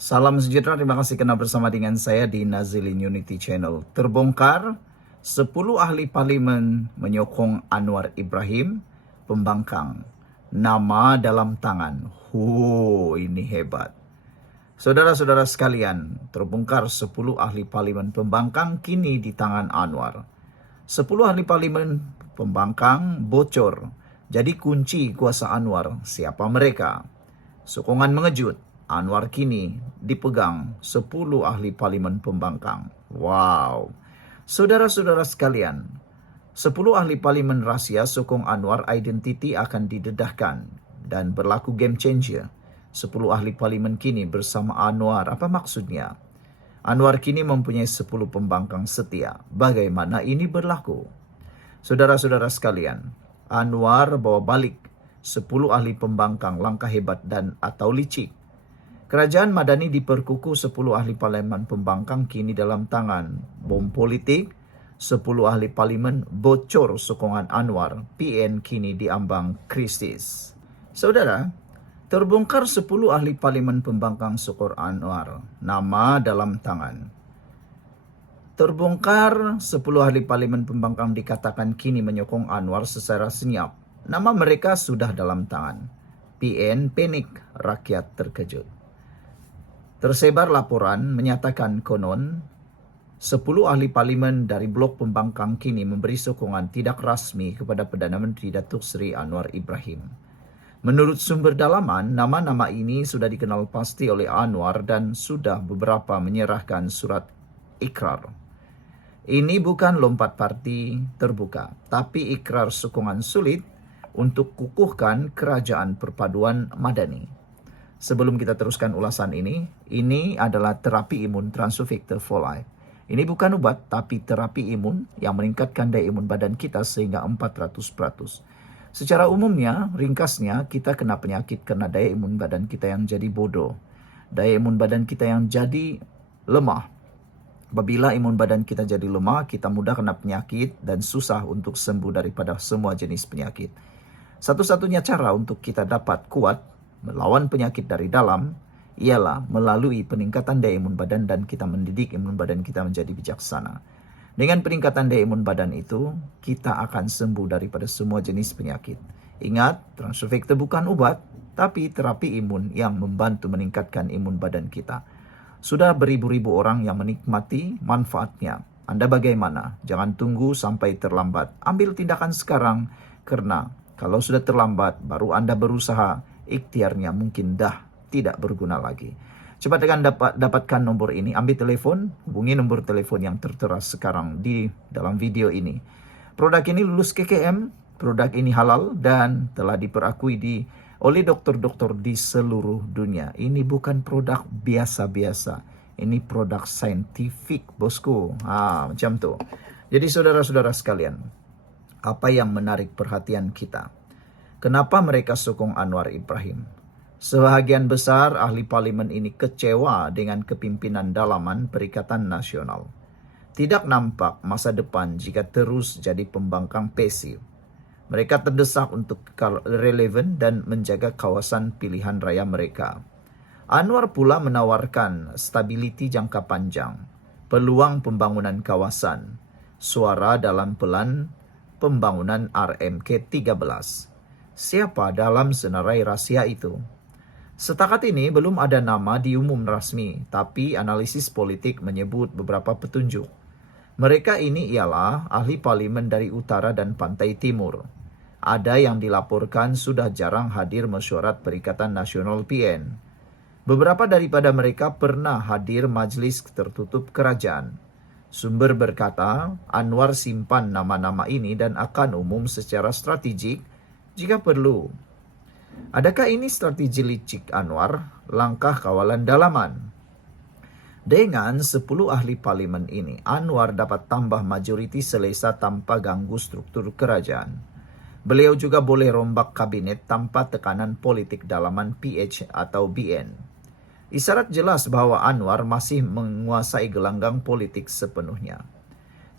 Salam sejahtera, terima kasih karena bersama dengan saya di Nazilin Unity Channel. Terbongkar, 10 ahli parlimen menyokong Anwar Ibrahim, pembangkang. Nama dalam tangan. Ini hebat. Saudara-saudara sekalian, terbongkar 10 ahli parlimen pembangkang kini di tangan Anwar. 10 ahli parlimen pembangkang bocor. Jadi kunci kuasa Anwar, siapa mereka? Sokongan mengejut. Anwar kini dipegang 10 ahli parlimen pembangkang. Wow. Saudara-saudara sekalian, 10 ahli parlimen rahsia sokong Anwar identiti akan didedahkan dan berlaku game changer. 10 ahli parlimen kini bersama Anwar. Apa maksudnya? Anwar kini mempunyai 10 pembangkang setia. Bagaimana ini berlaku? Saudara-saudara sekalian, Anwar bawa balik 10 ahli pembangkang, langkah hebat dan atau licik. Kerajaan Madani diperkukuh 10 ahli parlimen pembangkang kini dalam tangan. Bom politik, 10 ahli parlimen bocor sokongan Anwar, PN kini diambang krisis. Saudara, terbongkar 10 ahli parlimen pembangkang sokong Anwar, nama dalam tangan. Terbongkar 10 ahli parlimen pembangkang dikatakan kini menyokong Anwar secara senyap. Nama mereka sudah dalam tangan. PN panik, rakyat terkejut. Tersebar laporan menyatakan konon 10 ahli parlimen dari blok pembangkang kini memberi sokongan tidak rasmi kepada Perdana Menteri Datuk Seri Anwar Ibrahim. Menurut sumber dalaman, nama-nama ini sudah dikenal pasti oleh Anwar dan sudah beberapa menyerahkan surat ikrar. Ini bukan lompat parti terbuka, tapi ikrar sokongan sulit untuk kukuhkan kerajaan perpaduan Madani. Sebelum kita teruskan ulasan ini adalah terapi imun Transovictor for Life. Ini bukan obat, tapi terapi imun yang meningkatkan daya imun badan kita sehingga 400%. Secara umumnya, ringkasnya, kita kena penyakit karena daya imun badan kita yang jadi bodoh. Daya imun badan kita yang jadi lemah. Apabila imun badan kita jadi lemah, kita mudah kena penyakit dan susah untuk sembuh daripada semua jenis penyakit. Satu-satunya cara untuk kita dapat kuat melawan penyakit dari dalam ialah melalui peningkatan daya imun badan dan kita mendidik imun badan kita menjadi bijaksana. Dengan peningkatan daya imun badan itu, kita akan sembuh daripada semua jenis penyakit. Ingat, Transovictor bukan obat, tapi terapi imun yang membantu meningkatkan imun badan kita. Sudah beribu-ribu orang yang menikmati manfaatnya. Anda bagaimana? Jangan tunggu sampai terlambat. Ambil tindakan sekarang, karena kalau sudah terlambat, baru Anda berusaha, ikhtiarnya mungkin dah tidak berguna lagi. Cepat dengan dapatkan nomor ini, ambil telepon, hubungi nomor telepon yang tertera sekarang di dalam video ini. Produk ini lulus KKM, produk ini halal dan telah diperakui oleh dokter-dokter di seluruh dunia. Ini bukan produk biasa-biasa, ini produk saintifik, bosku. Macam tu. Jadi saudara-saudara sekalian, apa yang menarik perhatian kita? Kenapa mereka sokong Anwar Ibrahim? Sebahagian besar ahli parlimen ini kecewa dengan kepimpinan dalaman Perikatan Nasional. Tidak nampak masa depan jika terus jadi pembangkang pasif. Mereka terdesak untuk relevan dan menjaga kawasan pilihan raya mereka. Anwar pula menawarkan stability jangka panjang, peluang pembangunan kawasan, suara dalam pelan pembangunan RMK 13. Siapa dalam senarai rahsia itu? Setakat ini belum ada nama diumum rasmi, tapi analisis politik menyebut beberapa petunjuk. Mereka ini ialah ahli parlimen dari utara dan pantai timur. Ada yang dilaporkan sudah jarang hadir mesyuarat Perikatan Nasional PN. Beberapa daripada mereka pernah hadir majlis tertutup kerajaan. Sumber berkata, Anwar simpan nama-nama ini dan akan umum secara strategik jika perlu. Adakah ini strategi licik Anwar? Langkah kawalan dalaman. Dengan 10 ahli parlimen ini, Anwar dapat tambah majoriti selesa tanpa ganggu struktur kerajaan. Beliau juga boleh rombak kabinet tanpa tekanan politik dalaman PH atau BN. Isyarat jelas bahwa Anwar masih menguasai gelanggang politik sepenuhnya.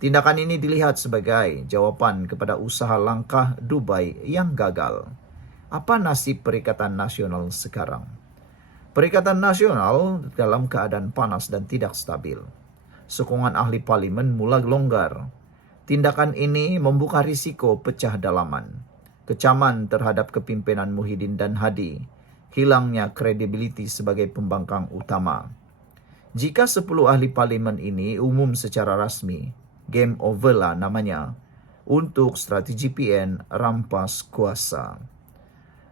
Tindakan ini dilihat sebagai jawaban kepada usaha langkah Dubai yang gagal. Apa nasib Perikatan Nasional sekarang? Perikatan Nasional dalam keadaan panas dan tidak stabil. Sokongan ahli parlimen mulai longgar. Tindakan ini membuka risiko pecah dalaman. Kecaman terhadap kepimpinan Muhyiddin dan Hadi. Hilangnya kredibiliti sebagai pembangkang utama. Jika 10 ahli parlimen ini umum secara rasmi, game over lah namanya, untuk strategi PN rampas kuasa.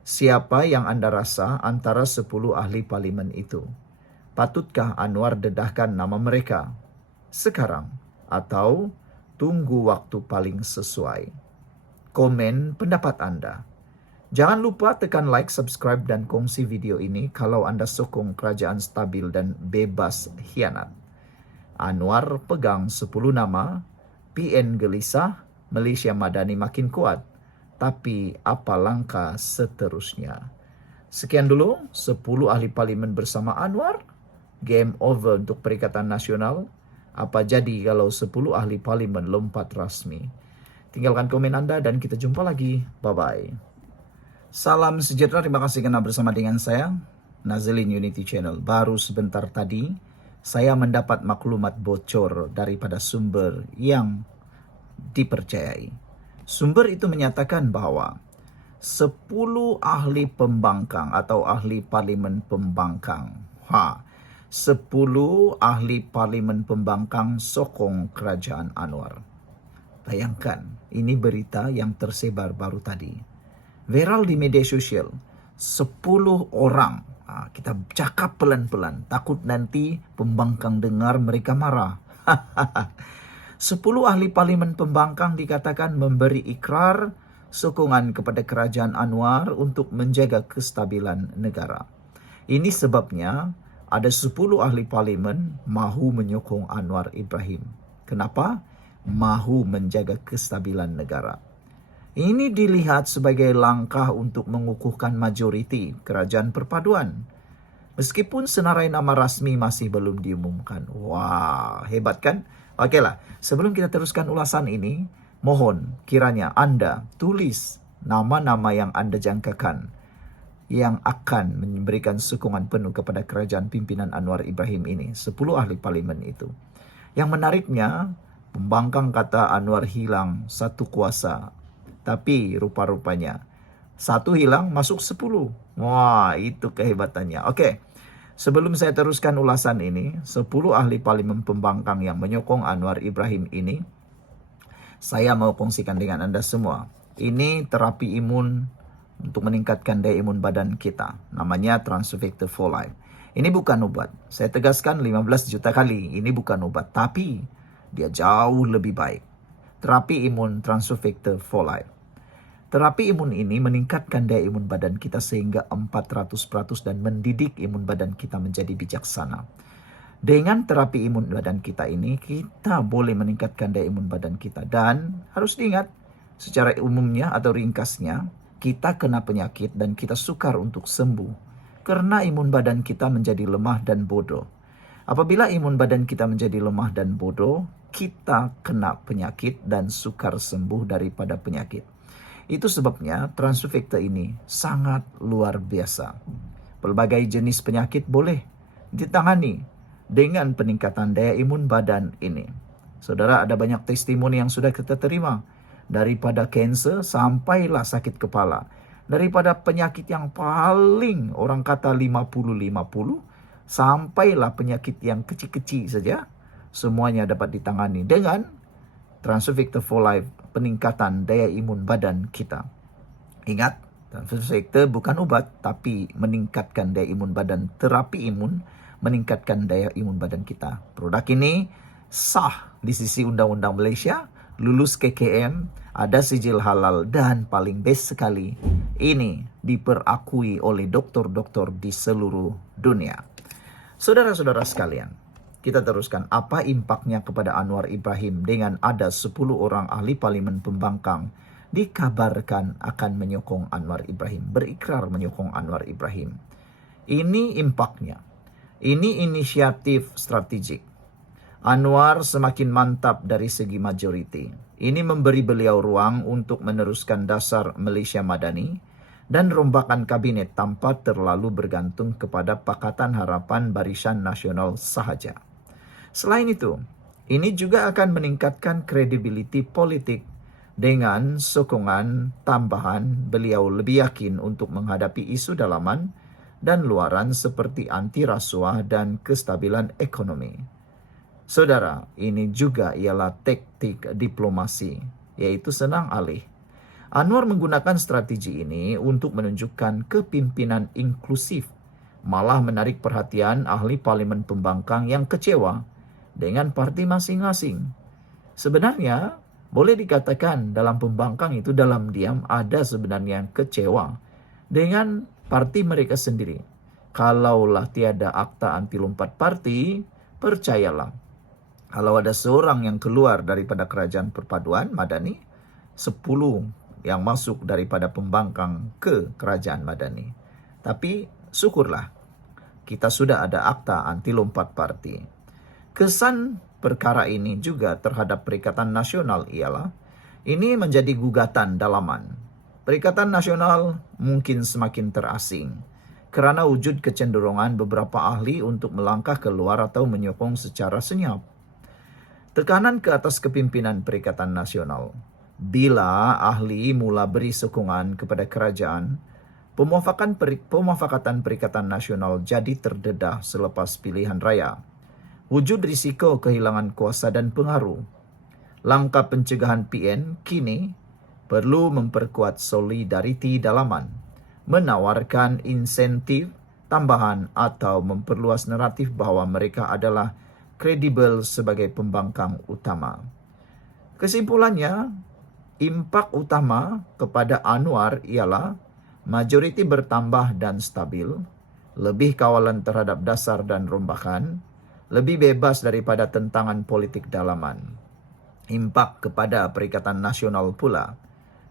Siapa yang Anda rasa antara 10 ahli parlimen itu? Patutkah Anwar dedahkan nama mereka sekarang atau tunggu waktu paling sesuai? Komen pendapat Anda. Jangan lupa tekan like, subscribe, dan kongsi video ini kalau Anda sokong kerajaan stabil dan bebas khianat. Anwar pegang 10 nama, PN gelisah, Malaysia Madani makin kuat. Tapi apa langkah seterusnya? Sekian dulu 10 ahli parlimen bersama Anwar. Game over untuk Perikatan Nasional. Apa jadi kalau 10 ahli parlimen lompat rasmi? Tinggalkan komen Anda dan kita jumpa lagi. Bye-bye. Salam sejahtera, terima kasih karena bersama dengan saya, Nazilin Unity Channel. Baru sebentar tadi, saya mendapat maklumat bocor daripada sumber yang dipercayai. Sumber itu menyatakan bahwa 10 ahli pembangkang atau ahli parlimen pembangkang. 10 ahli parlimen pembangkang sokong kerajaan Anwar. Bayangkan, ini berita yang tersebar baru tadi. Viral di media sosial. 10 orang. Kita cakap pelan-pelan. Takut nanti pembangkang dengar mereka marah. 10 ahli parlimen pembangkang dikatakan memberi ikrar sokongan kepada kerajaan Anwar untuk menjaga kestabilan negara. Ini sebabnya ada 10 ahli parlimen mahu menyokong Anwar Ibrahim. Kenapa? Mahu menjaga kestabilan negara. Ini dilihat sebagai langkah untuk mengukuhkan majoriti kerajaan perpaduan. Meskipun senarai nama rasmi masih belum diumumkan. Wah, hebat kan? Okeylah, sebelum kita teruskan ulasan ini, mohon kiranya Anda tulis nama-nama yang Anda jangkakan yang akan memberikan sokongan penuh kepada kerajaan pimpinan Anwar Ibrahim ini, 10 ahli parlimen itu. Yang menariknya, pembangkang kata Anwar hilang satu kuasa, tapi rupa-rupanya satu hilang masuk 10. Wah, itu kehebatannya. Okey. Sebelum saya teruskan ulasan ini, 10 ahli parlimen pembangkang yang menyokong Anwar Ibrahim ini, saya mau kongsikan dengan Anda semua. Ini terapi imun untuk meningkatkan daya imun badan kita. Namanya Transovector for Life. Ini bukan obat. Saya tegaskan 15 juta kali, ini bukan obat. Tapi, dia jauh lebih baik. Terapi imun Transovector for Life. Terapi imun ini meningkatkan daya imun badan kita sehingga 400% dan mendidik imun badan kita menjadi bijaksana. Dengan terapi imun badan kita ini, kita boleh meningkatkan daya imun badan kita. Dan harus diingat, secara umumnya atau ringkasnya, kita kena penyakit dan kita sukar untuk sembuh. Karena imun badan kita menjadi lemah dan bodoh. Apabila imun badan kita menjadi lemah dan bodoh, kita kena penyakit dan sukar sembuh daripada penyakit. Itu sebabnya Transovector ini sangat luar biasa. Pelbagai jenis penyakit boleh ditangani dengan peningkatan daya imun badan ini. Saudara, ada banyak testimoni yang sudah kita terima. Daripada kanser sampailah sakit kepala. Daripada penyakit yang paling orang kata 50-50, sampailah penyakit yang kecil-kecil saja. Semuanya dapat ditangani dengan Transovector for Life, peningkatan daya imun badan kita. Ingat, Transovector bukan obat, tapi meningkatkan daya imun badan. Terapi imun meningkatkan daya imun badan kita. Produk ini sah di sisi Undang-Undang Malaysia, lulus KKM, ada sijil halal, dan paling best sekali, ini diperakui oleh doktor-doktor di seluruh dunia. Saudara-saudara sekalian, kita teruskan apa impaknya kepada Anwar Ibrahim dengan ada 10 orang ahli parlimen pembangkang dikabarkan akan menyokong Anwar Ibrahim, berikrar menyokong Anwar Ibrahim. Ini impaknya. Ini inisiatif strategik. Anwar semakin mantap dari segi majoriti. Ini memberi beliau ruang untuk meneruskan dasar Malaysia Madani dan rombakan kabinet tanpa terlalu bergantung kepada Pakatan Harapan Barisan Nasional sahaja. Selain itu, ini juga akan meningkatkan kredibiliti politik dengan sokongan tambahan beliau lebih yakin untuk menghadapi isu dalaman dan luaran seperti anti rasuah dan kestabilan ekonomi. Saudara, ini juga ialah taktik diplomasi, yaitu senang alih. Anwar menggunakan strategi ini untuk menunjukkan kepimpinan inklusif, malah menarik perhatian ahli parlimen pembangkang yang kecewa dengan parti masing-masing. Sebenarnya, boleh dikatakan dalam pembangkang itu dalam diam ada sebenarnya yang kecewa dengan parti mereka sendiri. Kalaulah tiada akta anti lompat parti, percayalah, kalau ada seorang yang keluar daripada kerajaan perpaduan Madani, 10 yang masuk daripada pembangkang ke kerajaan Madani. Tapi syukurlah, kita sudah ada akta anti lompat parti. Kesan perkara ini juga terhadap Perikatan Nasional ialah, ini menjadi gugatan dalaman. Perikatan Nasional mungkin semakin terasing kerana wujud kecenderungan beberapa ahli untuk melangkah keluar atau menyokong secara senyap. Tekanan ke atas kepimpinan Perikatan Nasional. Bila ahli mula beri sokongan kepada kerajaan, pemufakatan Perikatan Nasional jadi terdedah selepas pilihan raya. Wujud risiko kehilangan kuasa dan pengaruh. Langkah pencegahan PN kini perlu memperkuat solidariti dalaman, menawarkan insentif tambahan atau memperluas naratif bahawa mereka adalah kredibel sebagai pembangkang utama. Kesimpulannya, impak utama kepada Anwar ialah majoriti bertambah dan stabil, lebih kawalan terhadap dasar dan rombakan, lebih bebas daripada tentangan politik dalaman. Impak kepada Perikatan Nasional pula,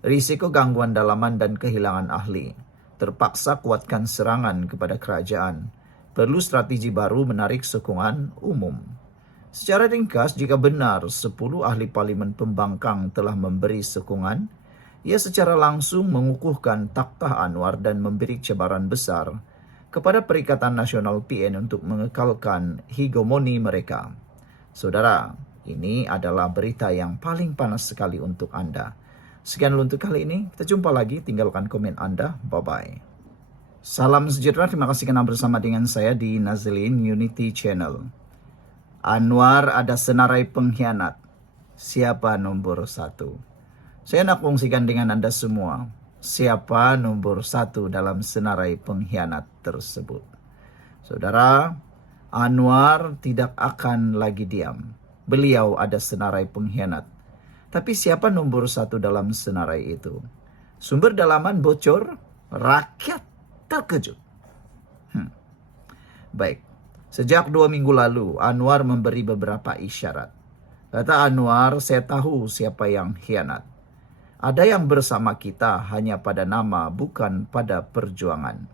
risiko gangguan dalaman dan kehilangan ahli, terpaksa kuatkan serangan kepada kerajaan, perlu strategi baru menarik sokongan umum. Secara ringkas, jika benar 10 ahli parlimen pembangkang telah memberi sokongan, ia secara langsung mengukuhkan takhta Anwar dan memberi cabaran besar kepada Perikatan Nasional PN untuk mengekalkan hegemoni mereka. Saudara, ini adalah berita yang paling panas sekali untuk Anda. Sekian untuk kali ini, kita jumpa lagi, tinggalkan komen Anda, bye-bye. Salam sejahtera, terima kasih kerana bersama dengan saya di Nazlin Unity Channel. Anwar ada senarai pengkhianat. Siapa nombor 1? Saya nak kongsikan dengan Anda semua. Siapa nombor 1 dalam senarai pengkhianat tersebut? Saudara, Anwar tidak akan lagi diam. Beliau ada senarai pengkhianat. Tapi siapa nombor 1 dalam senarai itu? Sumber dalaman bocor, rakyat terkejut. Baik, sejak 2 minggu lalu, Anwar memberi beberapa isyarat. Kata Anwar, saya tahu siapa yang khianat. Ada yang bersama kita hanya pada nama, bukan pada perjuangan.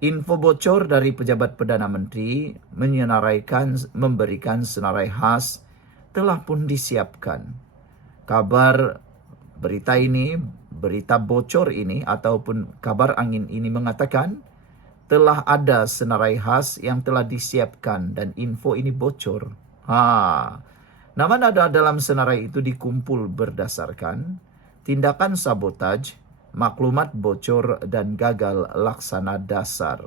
Info bocor dari pejabat Perdana Menteri memberikan senarai khas telah pun disiapkan. Kabar berita bocor ini ataupun kabar angin ini mengatakan telah ada senarai khas yang telah disiapkan dan info ini bocor. Nama nada dalam senarai itu dikumpul berdasarkan tindakan sabotaj, maklumat bocor dan gagal laksana dasar.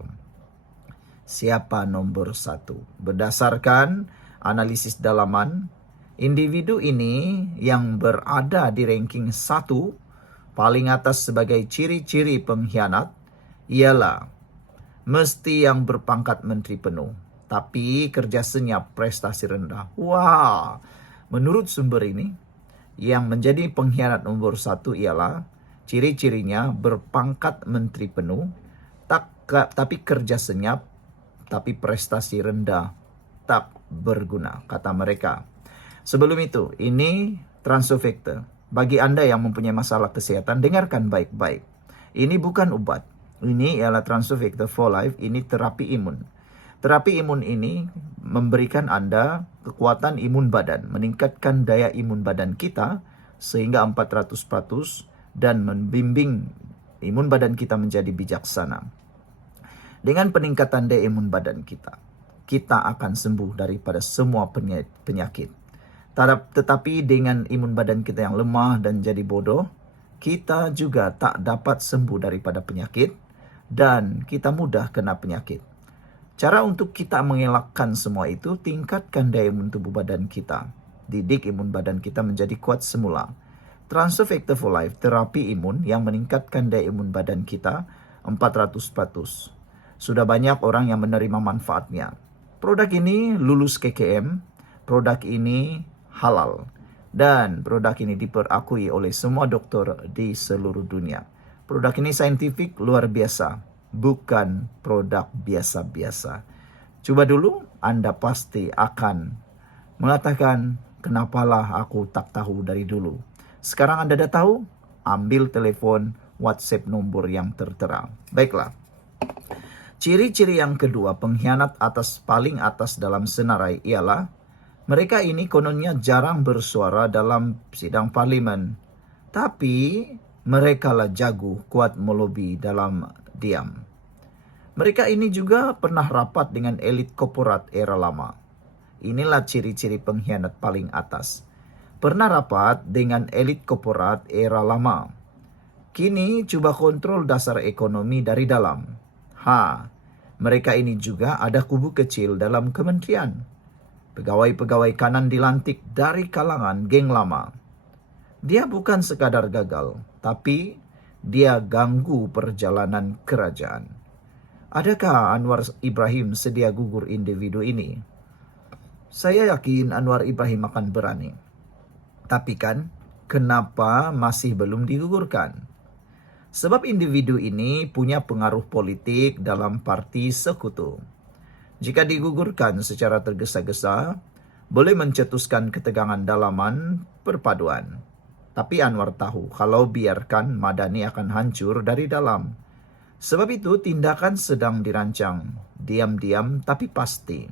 Siapa nombor 1? Berdasarkan analisis dalaman, individu ini yang berada di ranking 1 paling atas sebagai ciri-ciri pengkhianat ialah mesti yang berpangkat menteri penuh, tapi kerja senyap, prestasi rendah. Wah, menurut sumber ini, yang menjadi pengkhianat nomor 1 ialah ciri-cirinya berpangkat menteri penuh, tapi kerja senyap, tapi prestasi rendah, tak berguna, kata mereka. Sebelum itu, ini Transofector. Bagi Anda yang mempunyai masalah kesehatan, dengarkan baik-baik. Ini bukan obat. Ini ialah Transofector for Life. Ini terapi imun. Terapi imun ini memberikan Anda kekuatan imun badan, meningkatkan daya imun badan kita sehingga 400% dan membimbing imun badan kita menjadi bijaksana. Dengan peningkatan daya imun badan kita, kita akan sembuh daripada semua penyakit. Tetapi dengan imun badan kita yang lemah dan jadi bodoh, kita juga tak dapat sembuh daripada penyakit dan kita mudah kena penyakit. Cara untuk kita mengelakkan semua itu, tingkatkan daya imun tubuh badan kita. Didik imun badan kita menjadi kuat semula. Transfer Factor for Life, terapi imun yang meningkatkan daya imun badan kita 400%. Sudah banyak orang yang menerima manfaatnya. Produk ini lulus KKM, produk ini halal, dan produk ini diperakui oleh semua dokter di seluruh dunia. Produk ini saintifik luar biasa, bukan produk biasa-biasa. Coba dulu, Anda pasti akan mengatakan, kenapalah aku tak tahu dari dulu. Sekarang Anda dah tahu, ambil telepon WhatsApp nombor yang tertera. Baiklah. Ciri-ciri yang kedua pengkhianat paling atas dalam senarai ialah mereka ini kononnya jarang bersuara dalam sidang parlimen. Tapi mereka lah jago kuat melobi dalam diam. Mereka ini juga pernah rapat dengan elit korporat era lama. Inilah ciri-ciri pengkhianat paling atas. Pernah rapat dengan elit korporat era lama. Kini cuba kontrol dasar ekonomi dari dalam. Mereka ini juga ada kubu kecil dalam kementerian. Pegawai-pegawai kanan dilantik dari kalangan geng lama. Dia bukan sekadar gagal, tapi dia ganggu perjalanan kerajaan. Adakah Anwar Ibrahim sedia gugur individu ini? Saya yakin Anwar Ibrahim akan berani. Tapi kan, kenapa masih belum digugurkan? Sebab individu ini punya pengaruh politik dalam parti sekutu. Jika digugurkan secara tergesa-gesa, boleh mencetuskan ketegangan dalaman perpaduan. Tapi Anwar tahu kalau biarkan Madani akan hancur dari dalam. Sebab itu tindakan sedang dirancang, diam-diam tapi pasti.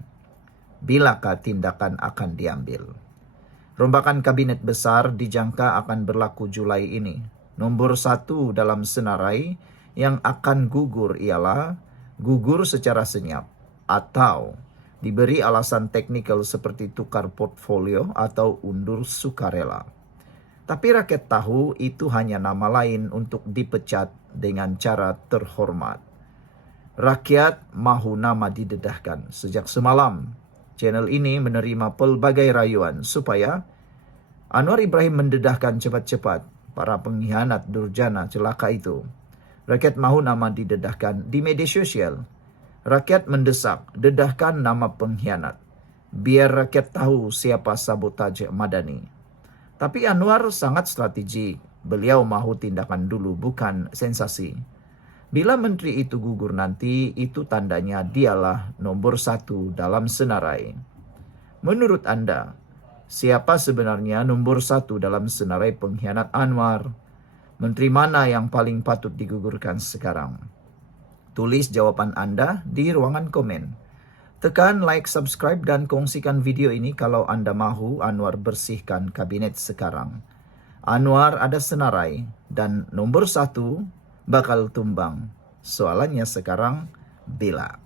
Bilakah tindakan akan diambil? Rombakan kabinet besar dijangka akan berlaku Julai ini. Nombor 1 dalam senarai yang akan gugur ialah gugur secara senyap atau diberi alasan teknikal seperti tukar portfolio atau undur sukarela. Tapi rakyat tahu itu hanya nama lain untuk dipecat dengan cara terhormat. Rakyat mahu nama didedahkan. Sejak semalam, channel ini menerima pelbagai rayuan supaya Anwar Ibrahim mendedahkan cepat-cepat para pengkhianat durjana celaka itu. Rakyat mahu nama didedahkan di media sosial. Rakyat mendesak, dedahkan nama pengkhianat. Biar rakyat tahu siapa sabotaj Madani. Tapi Anwar sangat strategik. Beliau mahu tindakan dulu, bukan sensasi. Bila menteri itu gugur nanti, itu tandanya dialah nomor 1 dalam senarai. Menurut Anda, siapa sebenarnya nomor 1 dalam senarai pengkhianat Anwar? Menteri mana yang paling patut digugurkan sekarang? Tulis jawaban Anda di ruangan komen. Tekan like, subscribe, dan kongsikan video ini kalau Anda mahu Anwar bersihkan kabinet sekarang. Anwar ada senarai dan nomor 1 bakal tumbang. Soalannya sekarang, bila?